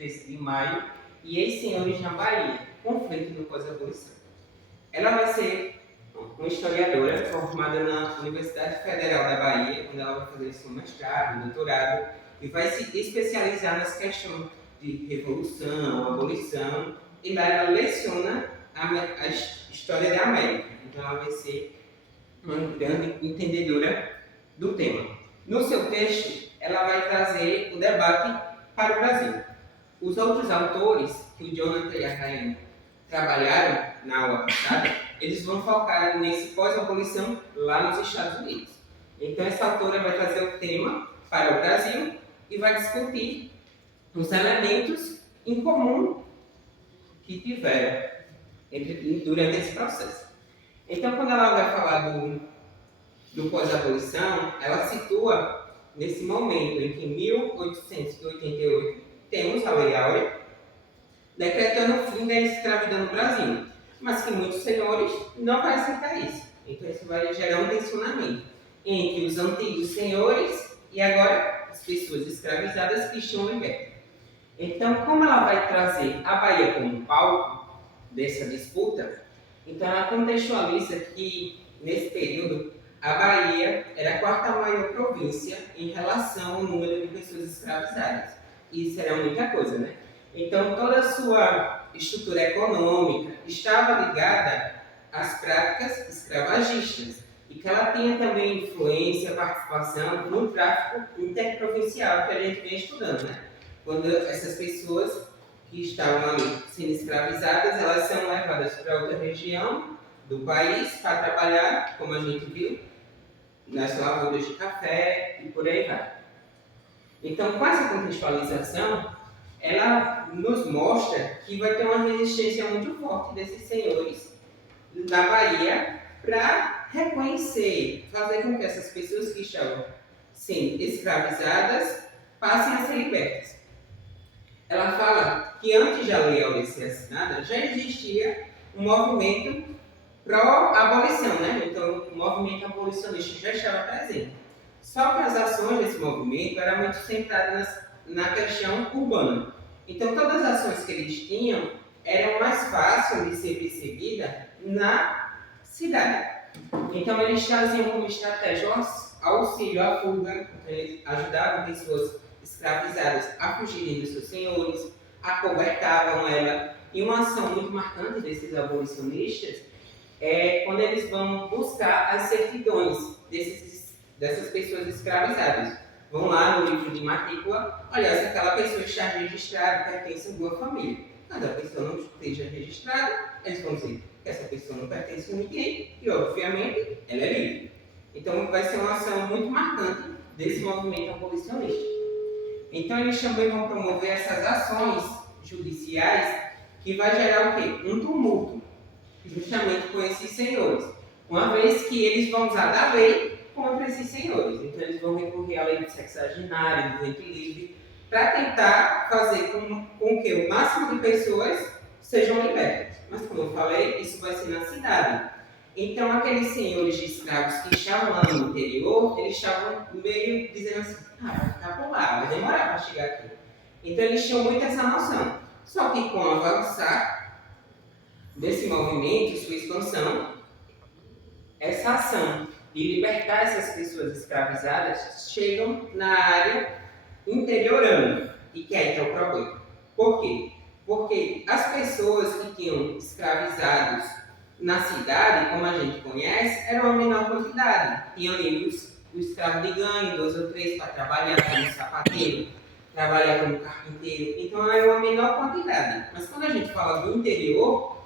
13 de maio e Ex Senhores na Bahia, conflito do pós-abolição. Ela vai ser uma historiadora formada na Universidade Federal da Bahia, onde ela vai fazer seu mestrado, doutorado, e vai se especializar nas questões de revolução, abolição, e lá ela leciona a história da América. Então ela vai ser uma grande entendedora do tema. No seu texto, ela vai trazer o debate para o Brasil. Os outros autores que o Jonathan e a Rayane trabalharam na aula passada, eles vão focar nesse pós-abolição lá nos Estados Unidos. Então essa autora vai trazer o tema para o Brasil e vai discutir os elementos em comum que tiveram durante esse processo. Então, quando ela vai falar do pós-abolição, ela situa nesse momento em que, em 1888, temos a Lei Áurea, decretando o fim da escravidão no Brasil, mas que muitos senhores não vão aceitar isso. Então, isso vai gerar um tensionamento entre os antigos senhores e agora as pessoas escravizadas que estão libertas. Então, como ela vai trazer a Bahia como palco dessa disputa, então ela contextualiza que, nesse período, a Bahia era a quarta maior província em relação ao número de pessoas escravizadas. E isso era muita coisa, né? Então, toda a sua estrutura econômica estava ligada às práticas escravagistas e que ela tinha também influência, participação no tráfico interprovincial que a gente vem estudando, né? Quando essas pessoas que estavam ali sendo escravizadas, elas são levadas para outra região do país para trabalhar, como a gente viu, nas lavouras de café e por aí vai. Então, com essa contextualização, ela nos mostra que vai ter uma resistência muito forte desses senhores da Bahia para reconhecer, fazer com que essas pessoas que estavam sendo escravizadas passem a ser libertas. Ela fala que antes da Lei Áurea ser assinada, já existia um movimento pró-abolição, né? Então, o movimento abolicionista já estava presente. Só que as ações desse movimento eram muito centradas na questão urbana. Então, todas as ações que eles tinham eram mais fáceis de ser percebidas na cidade. Então, eles traziam como estratégia o auxílio à fuga, então, eles ajudavam pessoas escravizadas a fugirem dos seus senhores, acobertavam ela. E uma ação muito marcante desses abolicionistas é quando eles vão buscar as certidões dessas pessoas escravizadas. Vão lá no livro de matrícula, olhar se aquela pessoa está registrada, pertence a alguma família. Quando a pessoa não esteja registrada, eles vão dizer que essa pessoa não pertence a ninguém e, obviamente, ela é livre. Então, vai ser uma ação muito marcante desse movimento abolicionista. Então, eles também vão promover essas ações judiciais que vai gerar o quê? Um tumulto, justamente com esses senhores. Uma vez que eles vão usar da lei contra esses senhores. Então, eles vão recorrer à lei do sexagenário, do ventre livre, para tentar fazer com que o máximo de pessoas sejam libertas. Mas, como eu falei, isso vai ser na cidade. Então, aqueles senhores de escravos que estavam lá no interior, eles estavam meio dizendo assim, vai ficar por lá, vai demorar para chegar aqui. Então, eles tinham muito essa noção. Só que com o avançar desse movimento, sua expansão, essa ação de libertar essas pessoas escravizadas chegam na área interiorana, e que aí é o problema. Por quê? Porque as pessoas que tinham escravizados na cidade, como a gente conhece, era uma menor quantidade. Tinha ali o escravo de ganho, 2 ou 3 para trabalhar como sapateiro, trabalhar como carpinteiro. Então era uma menor quantidade. Mas quando a gente fala do interior,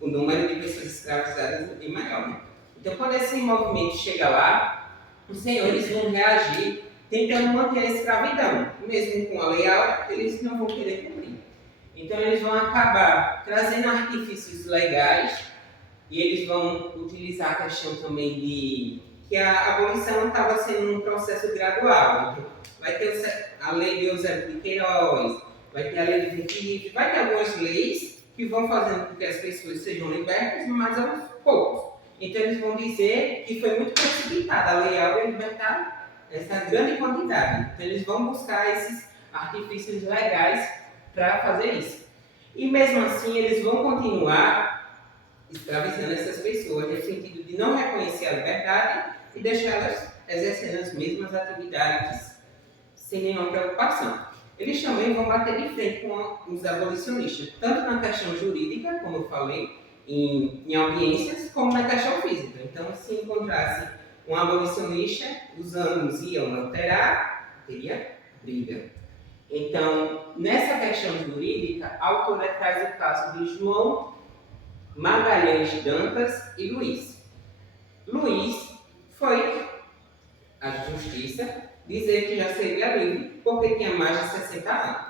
o número de pessoas escravizadas é bem maior, né? Então quando esse movimento chega lá, os senhores vão reagir tentando manter a escravidão. Mesmo com a lei áurea, eles não vão querer cumprir. Então eles vão acabar trazendo artifícios legais e eles vão utilizar a questão também de que a abolição estava sendo um processo gradual. Então, vai ter a lei de Eusébio de Queiroz, vai ter a lei do ventre livre, vai ter algumas leis que vão fazendo com que as pessoas sejam libertas, mas aos poucos. Então eles vão dizer que foi muito precipitada a lei áurea libertar essa grande quantidade. Então eles vão buscar esses artifícios legais para fazer isso. E mesmo assim, eles vão continuar escravizando essas pessoas, no sentido de não reconhecer a liberdade e deixá-las exercendo as mesmas atividades sem nenhuma preocupação. Eles também vão bater de frente com os abolicionistas, tanto na questão jurídica, como eu falei, em audiências, como na questão física. Então, se encontrasse um abolicionista, os ânimos iam alterar, teria briga. Então, nessa questão jurídica, a autora traz o caso de João Magalhães Dantas e Luiz. Luiz foi à justiça dizer que já seria livre porque tinha mais de 60 anos.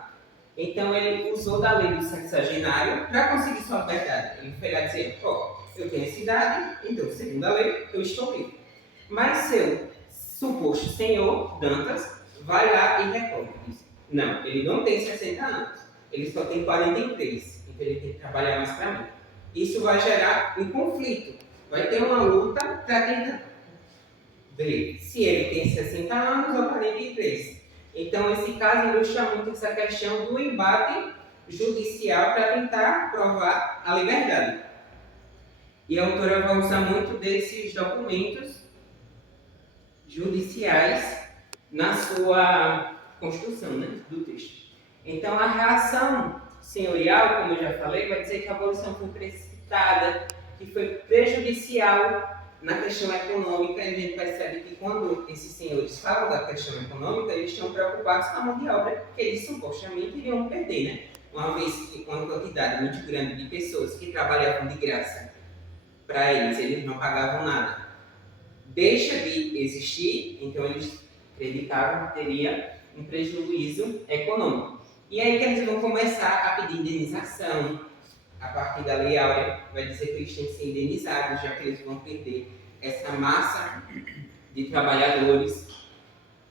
Então ele usou da lei do sexagenário para conseguir sua liberdade. Ele foi lá dizer, eu tenho essa idade, então segundo a lei eu estou livre. Mas seu suposto senhor, Dantas, vai lá e recorre. Diz, não, ele não tem 60 anos, ele só tem 43, então ele tem que trabalhar mais para mim. Isso vai gerar um conflito, vai ter uma luta para tentar ver se ele tem 60 anos ou 43. Então, esse caso ilustra muito essa questão do embate judicial para tentar provar a liberdade. E a autora vai usar muito desses documentos judiciais na sua construção, né, do texto. Então, a reação senhorial, como eu já falei, vai dizer que a abolição foi precipitada, que foi prejudicial na questão econômica. A gente percebe que quando esses senhores falam da questão econômica, eles estão preocupados com a mão de obra que eles supostamente iriam perder, né? Uma vez que com uma quantidade muito grande de pessoas que trabalhavam de graça para eles não pagavam nada, deixa de existir, então eles acreditavam que teria um prejuízo econômico. E aí que eles vão começar a pedir indenização. A partir da Lei Áurea, vai dizer que eles têm que ser indenizados, já que eles vão perder essa massa de trabalhadores.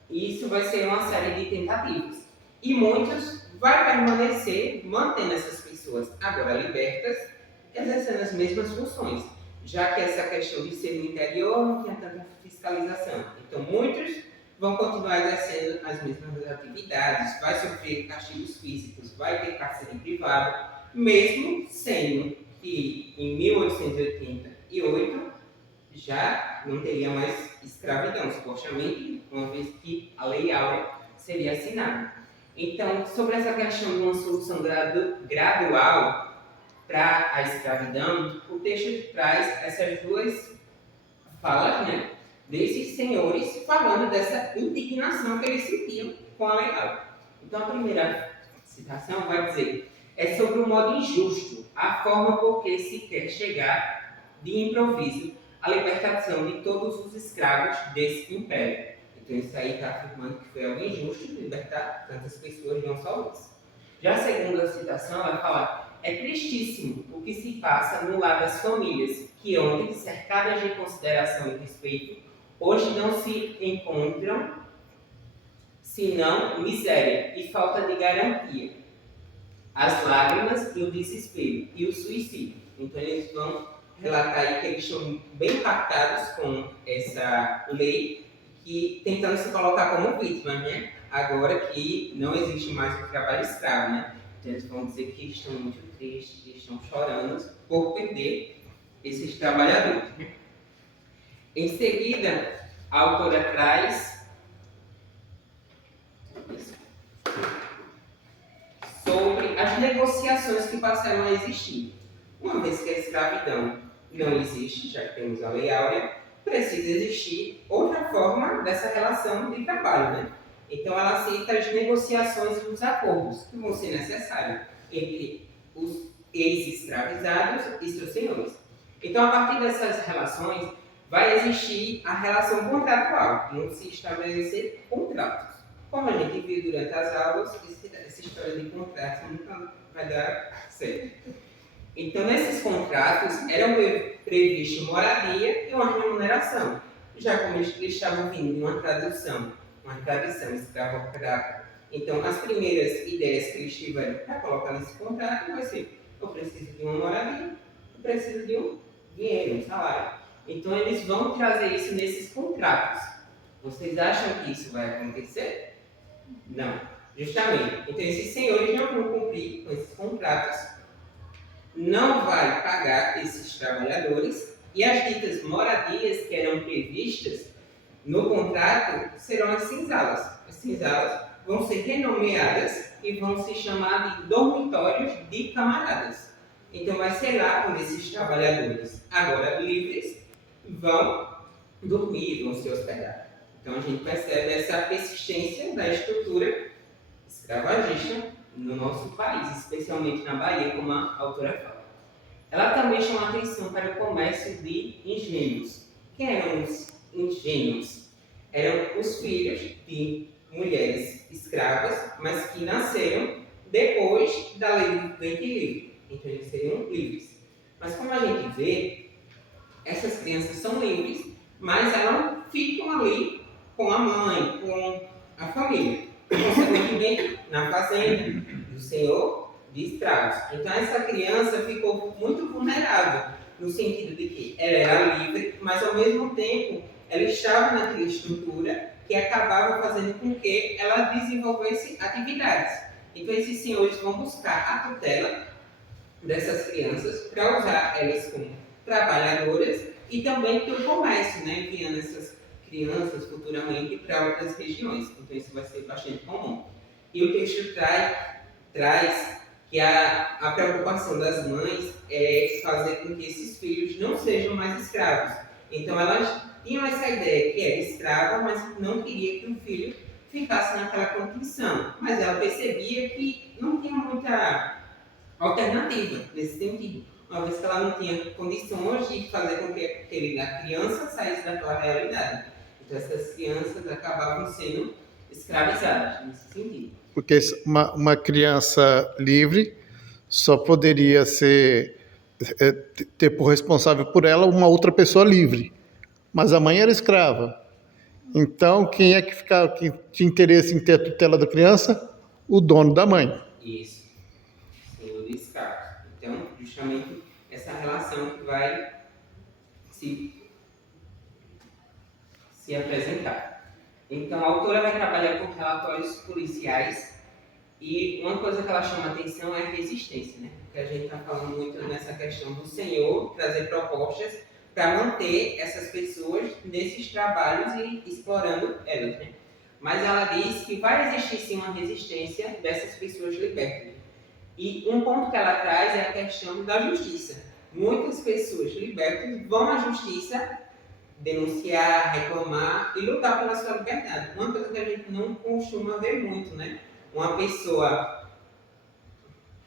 E isso vai ser uma série de tentativas. E muitos vão permanecer mantendo essas pessoas agora libertas, exercendo as mesmas funções, já que essa questão de ser no interior não tinha tanta fiscalização. Então, muitos vão continuar exercendo as mesmas atividades, vai sofrer castigos físicos, vai ter cárcere privado, mesmo sendo que em 1888 já não teria mais escravidão, supostamente, uma vez que a Lei Áurea seria assinada. Então, sobre essa questão de uma solução gradual para a escravidão, o texto traz essas duas falas, né, desses senhores falando dessa indignação que eles sentiam com a Lei Áurea. Então, a primeira citação vai dizer: é sobre o modo injusto, a forma por que se quer chegar de improviso à libertação de todos os escravos desse império. Então isso aí está afirmando que foi algo injusto libertar tantas pessoas de uma só vez. Já a segunda citação, ela fala: é tristíssimo o que se passa no lar das famílias, que ontem, cercadas de consideração e respeito, hoje não se encontram senão miséria e falta de garantia, as lágrimas e o desespero e o suicídio. Então eles vão relatar aí que eles estão bem impactados com essa lei, que tentando se colocar como vítimas, né? Agora que não existe mais o trabalho escravo, né? Então eles vão dizer que estão muito tristes, que estão chorando por perder esses trabalhadores. Em seguida, a autora traz sobre as negociações que passaram a existir. Uma vez que a escravidão não existe, já que temos a Lei Áurea, precisa existir outra forma dessa relação de trabalho, né? Então ela aceita as negociações e os acordos que vão ser necessários entre os ex-escravizados e seus senhores. Então, a partir dessas relações, vai existir a relação contratual, vão se estabelecer contratos. Como a gente viu durante as aulas, essa história de contratos nunca vai dar certo. Então, nesses contratos, eram previstos moradia e uma remuneração. Já como eles estavam vindo de uma tradição escravocrata. Então, as primeiras ideias que eles tiveram para colocar nesse contrato vai ser: eu preciso de uma moradia, eu preciso de um dinheiro, um salário. Então, eles vão trazer isso nesses contratos. Vocês acham que isso vai acontecer? Não. Justamente. Então, esses senhores não vão cumprir contratos não vai pagar esses trabalhadores e as ditas moradias que eram previstas no contrato serão as senzalas. As senzalas vão ser renomeadas e vão se chamar de dormitórios de camaradas. Então vai ser lá onde esses trabalhadores, agora livres, vão dormir, vão se hospedar. Então a gente percebe essa persistência da estrutura escravagista no nosso país, especialmente na Bahia, como a autora fala. Ela também chama atenção para o comércio de engenhos. Quem eram os engenhos? Eram os filhos de mulheres escravas, mas que nasceram depois da lei do ventre livre. Então eles seriam livres. Mas como a gente vê, essas crianças são livres, mas elas ficam ali com a mãe, com a família. Consequentemente, na fazenda do senhor de escravos. Então essa criança ficou muito vulnerável, no sentido de que ela era livre, mas ao mesmo tempo ela estava naquela estrutura que acabava fazendo com que ela desenvolvesse atividades. Então esses senhores vão buscar a tutela dessas crianças para usar elas como trabalhadoras e também para o comércio, né, enviando essas crianças futuramente para outras regiões. Então isso vai ser bastante comum. E o texto traz que a preocupação das mães é fazer com que esses filhos não sejam mais escravos. Então elas tinham essa ideia que era escrava, mas não queria que o filho ficasse naquela condição. Mas ela percebia que não tinha muita alternativa nesse sentido, uma vez que ela não tinha condições de fazer com que a criança saísse daquela realidade. Então essas crianças acabavam sendo escravizadas nesse sentido. Porque uma criança livre só poderia ter por responsável por ela uma outra pessoa livre. Mas a mãe era escrava. Então, quem é que tinha interesse em ter a tutela da criança? O dono da mãe. Isso, senhor de escravos. Então, justamente essa relação que vai se apresentar. Então, a autora vai trabalhar com relatórios policiais e uma coisa que ela chama a atenção é a resistência, né? Porque a gente está falando muito nessa questão do senhor trazer propostas para manter essas pessoas nesses trabalhos e explorando elas, né? Mas ela diz que vai existir sim uma resistência dessas pessoas libertas. E um ponto que ela traz é a questão da justiça. Muitas pessoas libertas vão à justiça denunciar, reclamar e lutar pela sua liberdade. Uma coisa que a gente não costuma ver muito, né? Uma pessoa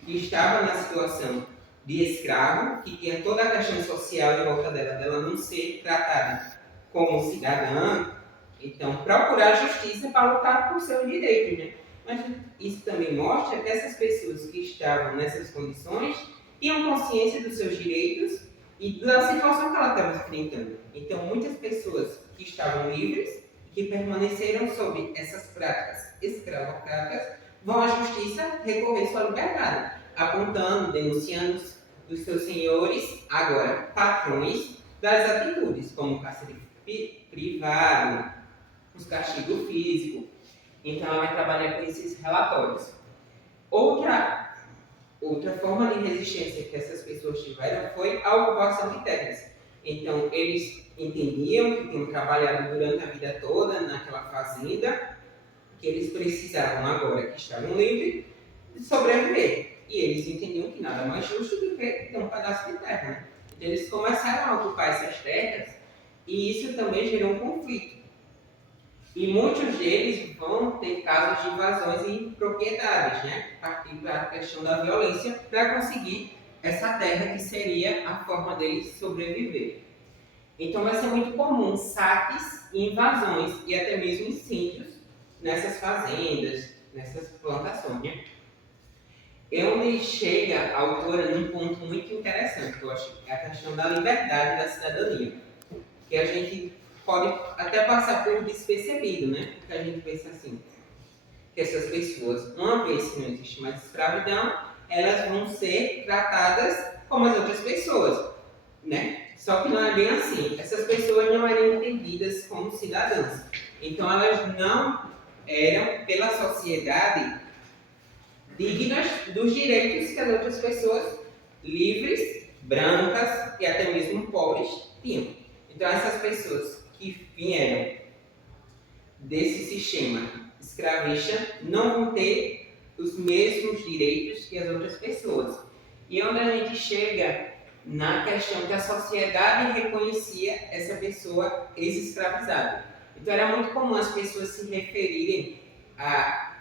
que estava na situação de escravo, que tinha toda a questão social em volta dela não ser tratada como cidadã, então procurar justiça para lutar por seus direitos, né? Mas isso também mostra que essas pessoas que estavam nessas condições tinham consciência dos seus direitos e da situação que ela estava enfrentando. Então, muitas pessoas que estavam livres, que permaneceram sob essas práticas escravocratas, vão à justiça recorrer sua liberdade, apontando, denunciando os seus senhores, agora patrões, das atitudes, como o cárcere privado, os castigos físicos. Então, ela vai trabalhar com esses relatórios. Outra forma de resistência que essas pessoas tiveram foi a ocupação de terras. Então, eles entendiam que tinham trabalhado durante a vida toda naquela fazenda, que eles precisavam agora, que estavam livres, de sobreviver. E eles entendiam que nada mais justo do que ter um pedaço de terra, né? Então, eles começaram a ocupar essas terras e isso também gerou um conflito. E muitos deles vão ter casos de invasões em propriedades, né? Partir para a questão da violência para conseguir essa terra que seria a forma deles sobreviver. Então vai ser muito comum saques e invasões e até mesmo incêndios nessas fazendas, nessas plantações, né? É onde chega a autora num ponto muito interessante, que eu acho, é a questão da liberdade da cidadania. Que a gente pode até passar por despercebido, né? Porque a gente pensa assim, que essas pessoas, uma vez que não existe mais escravidão, elas vão ser tratadas como as outras pessoas, né? Só que não é bem assim. Essas pessoas não eram entendidas como cidadãs. Então elas não eram, pela sociedade, dignas dos direitos que as outras pessoas livres, brancas e até mesmo pobres tinham. Então essas pessoas que vieram desse sistema escravista não vão ter os mesmos direitos que as outras pessoas. E onde a gente chega na questão que a sociedade reconhecia essa pessoa ex-escravizada. Então era muito comum as pessoas se referirem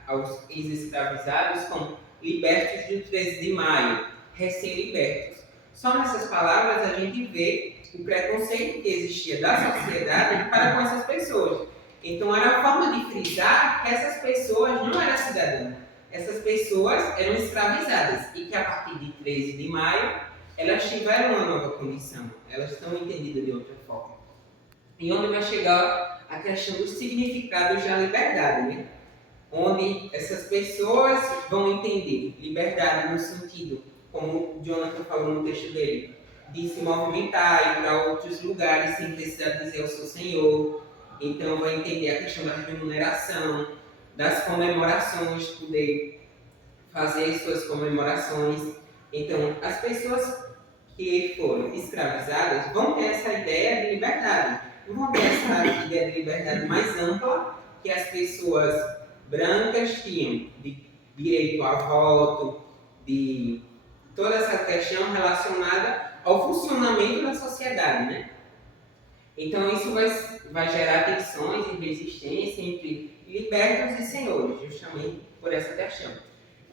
aos ex-escravizados como libertos do 13 de maio, recém-libertos. Só nessas palavras a gente vê o preconceito que existia da sociedade para com essas pessoas. Então era a forma de frisar que essas pessoas não eram cidadãs. Essas pessoas eram escravizadas e que a partir de 13 de maio elas tiveram uma nova condição, elas estão entendidas de outra forma. E onde vai chegar a questão dos significados da liberdade, né? Onde essas pessoas vão entender liberdade no sentido, como o Jonathan falou no texto dele, de se movimentar, ir para outros lugares sem precisar dizer ao seu Senhor. Então vai entender a questão da remuneração, das comemorações, poder fazer suas comemorações. Então as pessoas que foram escravizadas vão ter essa ideia de liberdade. Não vão ter essa ideia de liberdade mais ampla que as pessoas brancas tinham, de direito a voto, de toda essa questão relacionada ao funcionamento da sociedade, né? Então isso vai gerar tensões e resistência entre libertos e senhores, justamente por essa questão.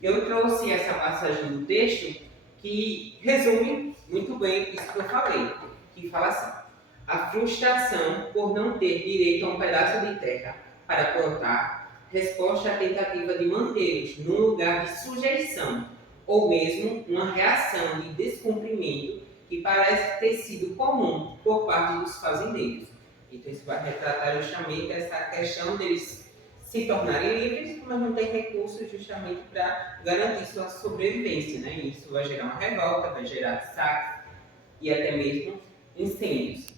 Eu trouxe essa passagem do texto que resume muito bem isso que eu falei, que fala assim: a frustração por não ter direito a um pedaço de terra para plantar, resposta à tentativa de mantê-los num lugar de sujeição, ou mesmo uma reação de descumprimento que parece ter sido comum por parte dos fazendeiros. Então isso vai retratar justamente essa questão deles se tornarem livres, mas não tem recursos justamente para garantir sua sobrevivência, né? E isso vai gerar uma revolta, vai gerar saques e até mesmo incêndios.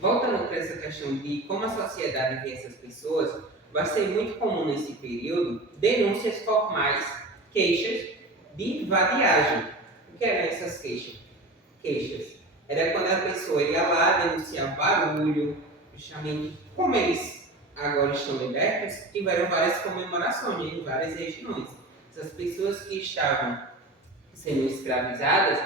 Voltando para essa questão de como a sociedade vê essas pessoas, vai ser muito comum nesse período denúncias formais, queixas de vadiagem. O que eram essas queixas? Era quando a pessoa ia lá denunciar barulho, justamente como eles agora estão libertos, tiveram várias comemorações em várias regiões. Essas pessoas que estavam sendo escravizadas,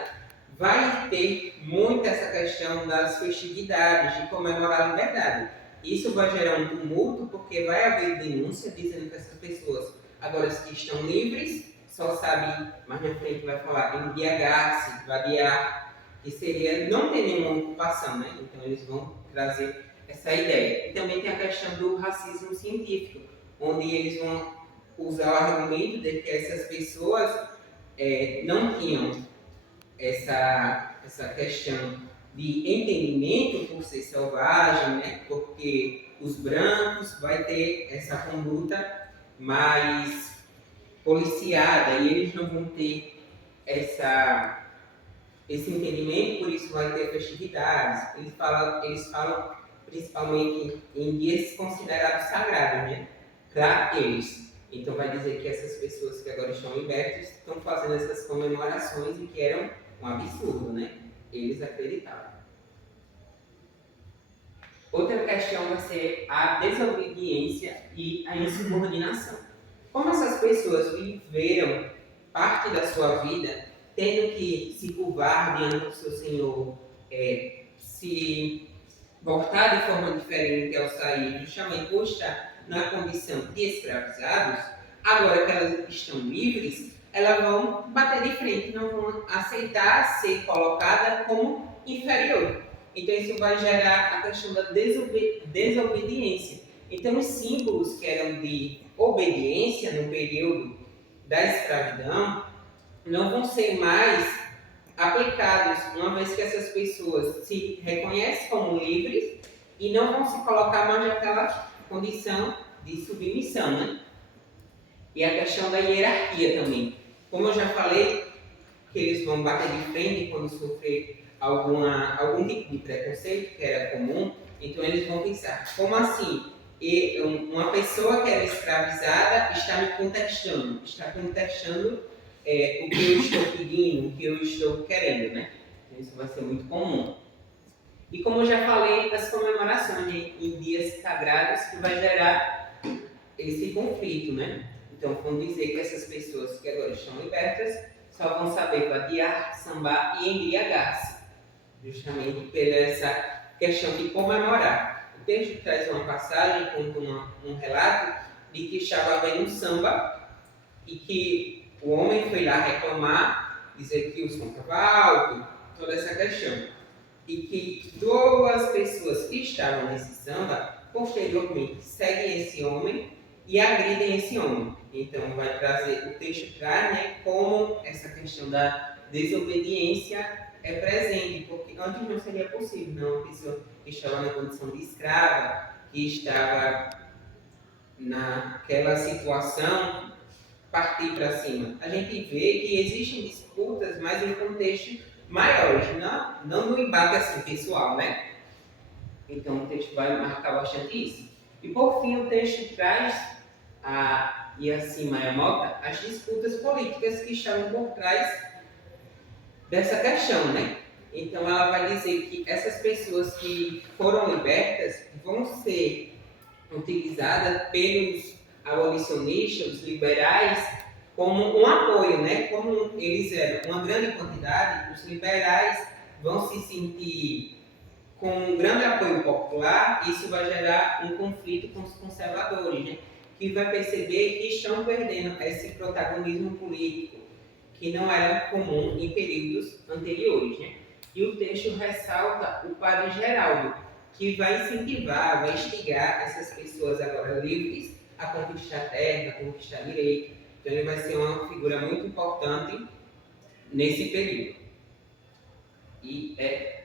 vai ter muito essa questão das festividades, de comemorar a liberdade. Isso vai gerar um tumulto, porque vai haver denúncia dizendo que essas pessoas, agora que estão livres, só sabem, mais na frente vai falar, embriagar-se, vadiar, que seria não ter nenhuma ocupação, né? Então eles vão trazer essa ideia. E também tem a questão do racismo científico, onde eles vão usar o argumento de que essas pessoas não tinham essa questão de entendimento por ser selvagem, né? Porque os brancos vai ter essa conduta mais policiada e eles não vão ter esse entendimento, por isso vai ter festividades. Eles falam principalmente em dias considerados sagrados, né? Para eles. Então vai dizer que essas pessoas que agora estão libertas estão fazendo essas comemorações e que eram um absurdo, né? Eles acreditavam. Outra questão vai ser a desobediência e a insubordinação. Como essas pessoas viveram parte da sua vida tendo que se curvar diante do seu Senhor, se portar de forma diferente ao sair, justamente por estar na condição de escravizados, agora que elas estão livres, elas vão bater de frente, não vão aceitar ser colocada como inferior. Então isso vai gerar a questão da desobediência. Então os símbolos que eram de obediência no período da escravidão não vão ser mais aplicados, uma vez que essas pessoas se reconhecem como livres e não vão se colocar mais naquela condição de submissão, né? E a questão da hierarquia também. Como eu já falei, que eles vão bater de frente quando sofrer algum tipo de preconceito, que era comum, então eles vão pensar, como assim uma pessoa que era escravizada está contestando o que eu estou pedindo, o que eu estou querendo, né? Então, isso vai ser muito comum. E como eu já falei, as comemorações em dias sagrados que vai gerar esse conflito, né? Então, vamos dizer que essas pessoas que agora estão libertas só vão saber vadiar, sambar e embriagar-se, justamente por essa questão de comemorar. O texto traz uma passagem, conta um relato de que estava havendo um samba e que o homem foi lá reclamar, dizer que o som estava alto, toda essa questão. E que duas pessoas que estavam nesse samba, posteriormente, seguem esse homem e agridem esse homem. Então, vai trazer, o texto traz, né, como essa questão da desobediência é presente, porque antes não seria possível, não, uma pessoa que estava na condição de escrava, que estava naquela situação, partir para cima. A gente vê que existem disputas, mas em contextos maiores, não no embate assim pessoal, né? Então o texto vai marcar bastante isso. E por fim o texto traz e assim Yamamoto as disputas políticas que estavam por trás dessa questão, né? Então ela vai dizer que essas pessoas que foram libertas vão ser utilizadas pelos abolicionistas, os liberais, como um apoio, né? Como eles eram uma grande quantidade, os liberais vão se sentir com um grande apoio popular, isso vai gerar um conflito com os conservadores, né? Que vai perceber que estão perdendo esse protagonismo político, que não era comum em períodos anteriores, né? E o texto ressalta o padre Geraldo, que vai incentivar, vai instigar essas pessoas agora livres a conquistar terra, a conquistar direito. Então ele vai ser uma figura muito importante nesse período. E é